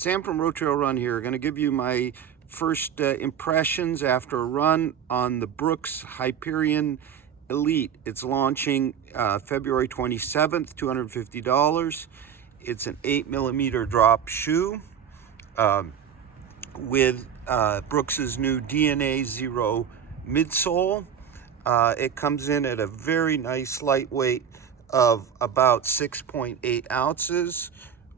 Sam from RoadTrailRun here. Going to give you my first impressions after a run on the Brooks Hyperion Elite. It's launching February 27th, $250. It's an 8mm drop shoe with Brooks's new DNA Zero midsole. It comes in at a very nice lightweight of about 6.8 ounces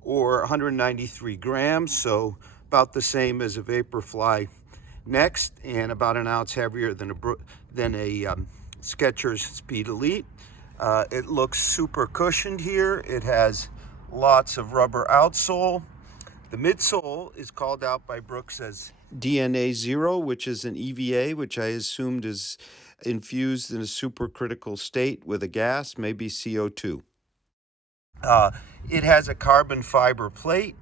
or 193 grams, so about the same as a Vaporfly Next and about an ounce heavier than a Skechers Speed Elite. It looks super cushioned here. It has lots of rubber outsole. The midsole is called out by Brooks as DNA Zero, which is an EVA, which I assumed is infused in a supercritical state with a gas, maybe CO2. It has a carbon fiber plate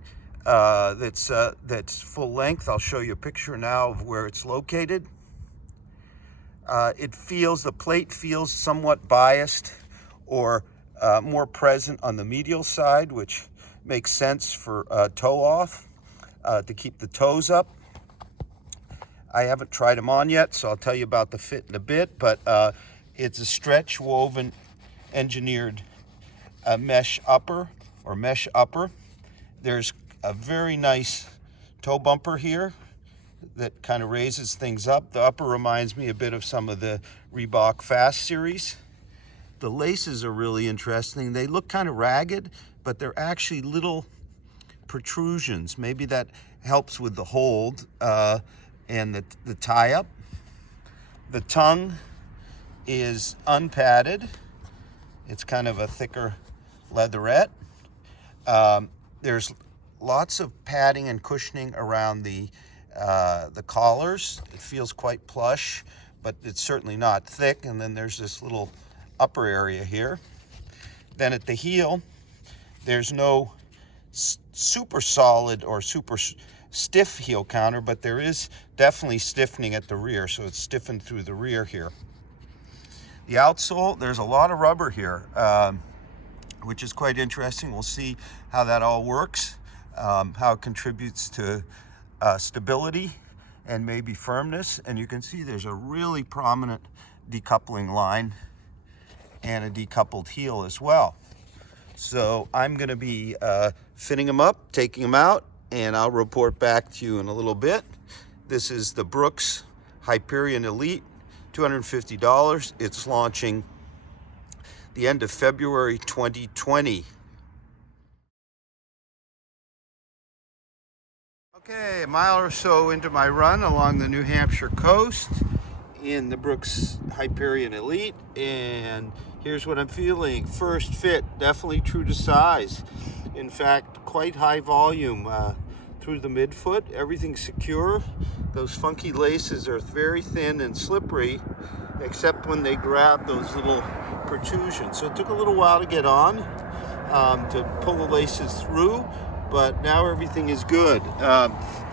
that's full length. I'll show you a picture now of where it's located. The plate feels somewhat biased or more present on the medial side, which makes sense for toe off, to keep the toes up. I haven't tried them on yet, so I'll tell you about the fit in a bit, but it's a stretch woven engineered mesh upper. There's a very nice toe bumper here that kind of raises things up. The upper reminds me a bit of some of the Reebok Fast series. The laces are really interesting. They look kind of ragged, but they're actually little protrusions. Maybe that helps with the hold and the tie-up. The tongue is unpadded. It's kind of a thicker leatherette. There's lots of padding and cushioning around the collars. It feels quite plush, but it's certainly not thick. And then there's this little upper area here. Then at the heel, there's no super solid or super stiff heel counter, but there is definitely stiffening at the rear, so it's stiffened through the rear here. The outsole, there's a lot of rubber here, which is quite interesting. We'll see how that all works, how it contributes to stability and maybe firmness. And you can see there's a really prominent decoupling line and a decoupled heel as well. So I'm going to be fitting them up, taking them out, and I'll report back to you in a little bit. This is the Brooks Hyperion Elite, $250. It's launching the end of February 2020. Okay, a mile or so into my run along the New Hampshire coast in the Brooks Hyperion Elite, and here's what I'm feeling. First fit, definitely true to size. In fact, quite high volume through the midfoot. Everything's secure. Those funky laces are very thin and slippery, except when they grab those little protrusions. So it took a little while to get on, to pull the laces through, but now everything is good.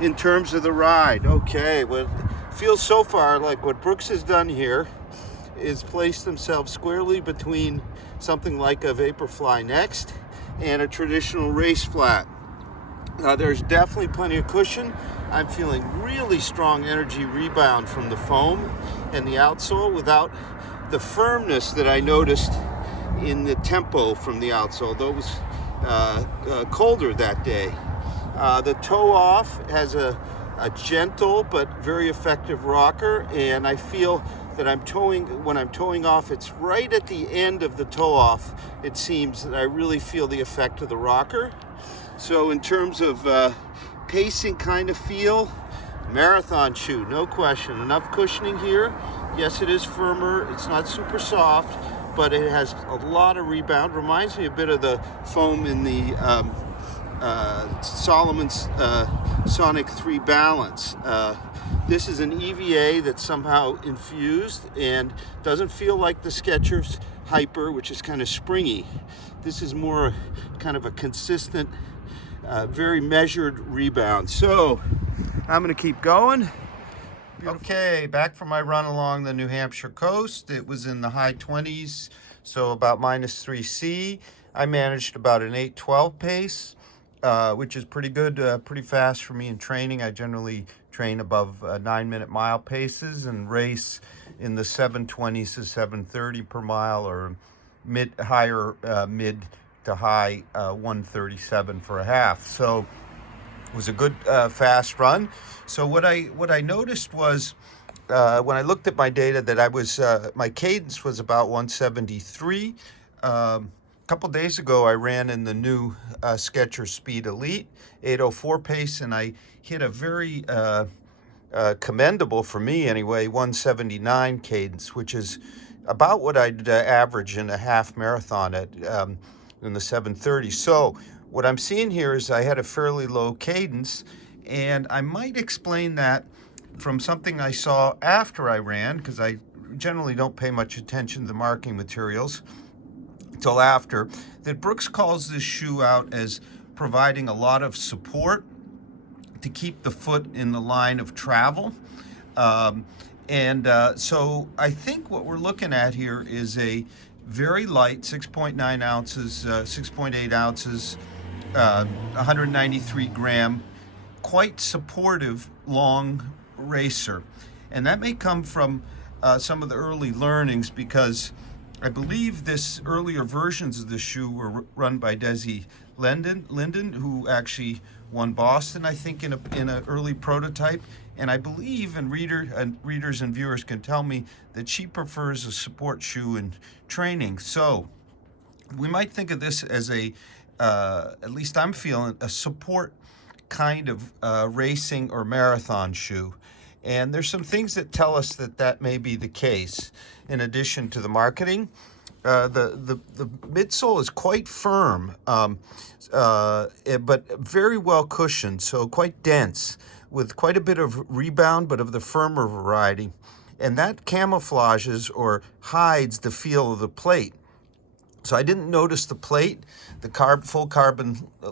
In terms of the ride, okay, well, it feels so far like what Brooks has done here is place themselves squarely between something like a Vaporfly Next and a traditional race flat. There's definitely plenty of cushion. I'm feeling really strong energy rebound from the foam and the outsole without the firmness that I noticed in the Tempo from the outsole, though it was colder that day. The toe off has a gentle but very effective rocker, and I feel that when I'm towing off, it's right at the end of the toe off. It seems that I really feel the effect of the rocker. So in terms of pacing kind of feel, marathon shoe, no question. Enough cushioning here. Yes, it is firmer. It's not super soft, but it has a lot of rebound. Reminds me a bit of the foam in the Salomon's Sonic 3 Balance. This is an EVA that's somehow infused and doesn't feel like the Skechers Hyper, which is kind of springy. This is more kind of a consistent, very measured rebound. So I'm going to keep going. Beautiful. Okay, back from my run along the New Hampshire coast. It was in the high 20s, so about -3 C. I managed about an 8:12 pace. which is pretty good, pretty fast for me in training. I generally train above 9-minute mile paces and race in the 7:20s to 7:30 per mile, or mid to high 1:37 for a half. So it was a good fast run. So what I noticed was, when I looked at my data, that my cadence was about 173. A couple days ago, I ran in the new Skechers Speed Elite 8:04 pace, and I hit a very commendable, for me anyway, 179 cadence, which is about what I'd average in a half marathon at in the 7:30. So what I'm seeing here is I had a fairly low cadence, and I might explain that from something I saw after I ran, because I generally don't pay much attention to the marketing materials till after, that Brooks calls this shoe out as providing a lot of support to keep the foot in the line of travel. So I think what we're looking at here is a very light 6.9 ounces, 6.8 ounces, 193 gram, quite supportive long racer. And that may come from some of the early learnings, because I believe this earlier versions of the shoe were run by Desi Linden, who actually won Boston, I think, in an early prototype. And I believe, and readers and viewers can tell me, that she prefers a support shoe in training. So we might think of this as at least I'm feeling, a support kind of racing or marathon shoe. And there's some things that tell us that may be the case. In addition to the marketing, the midsole is quite firm, but very well cushioned, so quite dense, with quite a bit of rebound, but of the firmer variety. And that camouflages or hides the feel of the plate. So I didn't notice the plate, the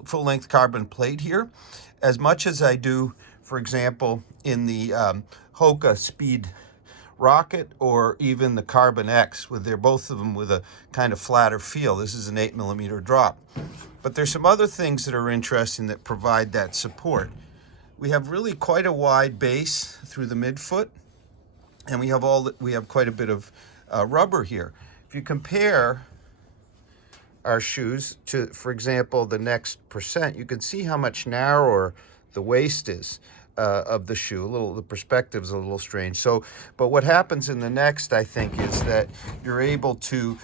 full-length carbon plate here, as much as I do, for example, in the Hoka Speed Rocket, or even the Carbon X, they're both of them with a kind of flatter feel. This is an 8mm drop. But there's some other things that are interesting that provide that support. We have really quite a wide base through the midfoot, and we have quite a bit of rubber here. If you compare our shoes to, for example, the Next Percent, you can see how much narrower the waist is of the shoe. The perspective's a little strange. So, but what happens in the Next, I think, is that you're able to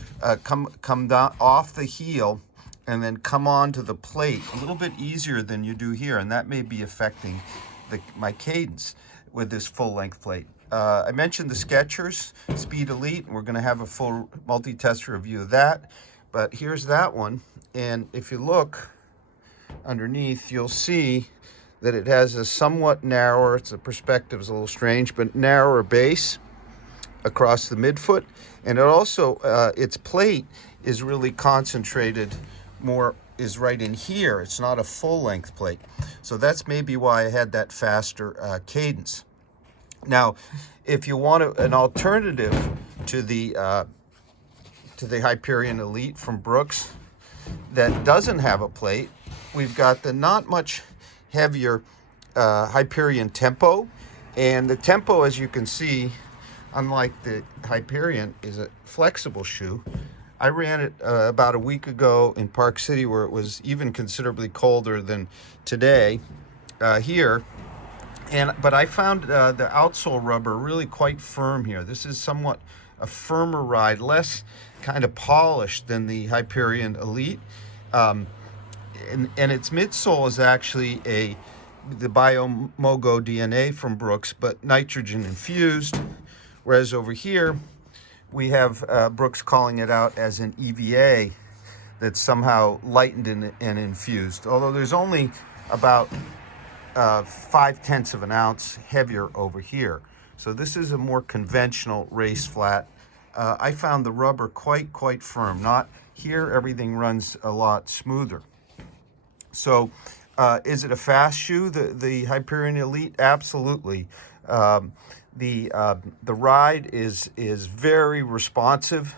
come down off the heel and then come onto the plate a little bit easier than you do here, and that may be affecting my cadence with this full-length plate. I mentioned the Skechers Speed Elite, and we're going to have a full multi-test review of that. But here's that one, and if you look underneath, you'll see that it has a somewhat narrower, the perspective is a little strange, but narrower base across the midfoot. And it also, its plate is really concentrated more, is right in here. It's not a full-length plate. So that's maybe why I had that faster cadence. Now, if you want an alternative to the Hyperion Elite from Brooks that doesn't have a plate, we've got the not much heavier Hyperion Tempo. And the Tempo, as you can see, unlike the Hyperion, is a flexible shoe. I ran it about a week ago in Park City, where it was even considerably colder than today here. But I found the outsole rubber really quite firm here. This is somewhat a firmer ride, less kind of polished than the Hyperion Elite. And its midsole is actually the Biomogo DNA from Brooks, but nitrogen infused. Whereas over here, we have Brooks calling it out as an EVA that's somehow lightened and infused. Although there's only about 0.5 of an ounce heavier over here. So this is a more conventional race flat. I found the rubber quite firm. Not here, everything runs a lot smoother. So is it a fast shoe, the Hyperion Elite? Absolutely. The ride is very responsive,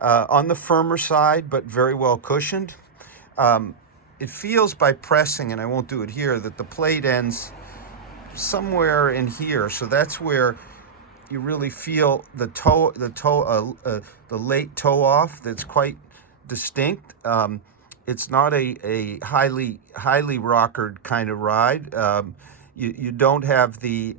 on the firmer side, but very well cushioned. it feels by pressing, and I won't do it here, that the plate ends somewhere in here. So that's where you really feel the late toe off. That's quite distinct. It's not a highly rockered kind of ride. You don't have the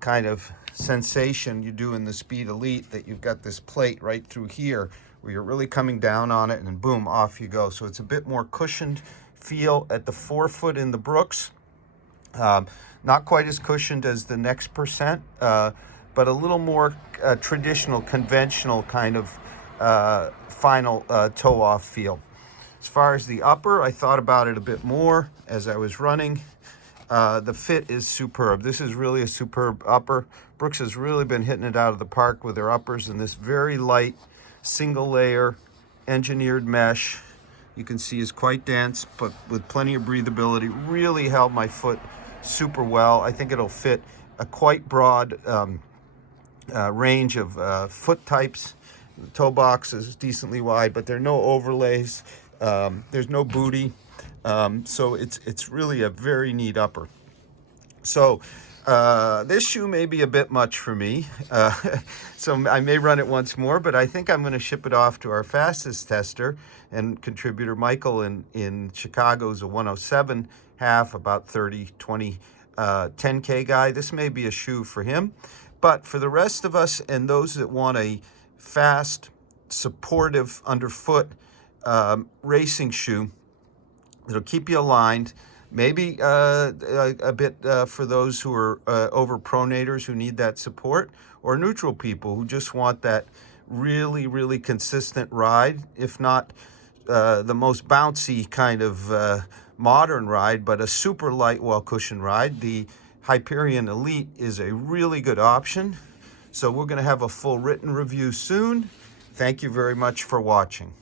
kind of sensation you do in the Speed Elite, that you've got this plate right through here where you're really coming down on it and then boom, off you go. So it's a bit more cushioned feel at the forefoot in the Brooks. Not quite as cushioned as the Next Percent, but a little more traditional, conventional kind of final toe-off feel. As far as the upper, I thought about it a bit more as I was running. The fit is superb. This is really a superb upper. Brooks has really been hitting it out of the park with their uppers, and this very light, single layer, engineered mesh, you can see is quite dense, but with plenty of breathability. Really held my foot super well. I think it'll fit a quite broad range of foot types. The toe box is decently wide, but there are no overlays. There's no booty. So it's really a very neat upper. So this shoe may be a bit much for me. So I may run it once more, but I think I'm going to ship it off to our fastest tester and contributor, Michael, in Chicago's a 107 half, about 30, 20, 10K guy. This may be a shoe for him. But for the rest of us and those that want a fast, supportive underfoot racing shoe that'll keep you aligned, maybe a bit for those who are over-pronators who need that support, or neutral people who just want that really, really consistent ride, if not the most bouncy kind of modern ride, but a super light, well-cushioned ride. The Hyperion Elite is a really good option. So we're going to have a full written review soon. Thank you very much for watching.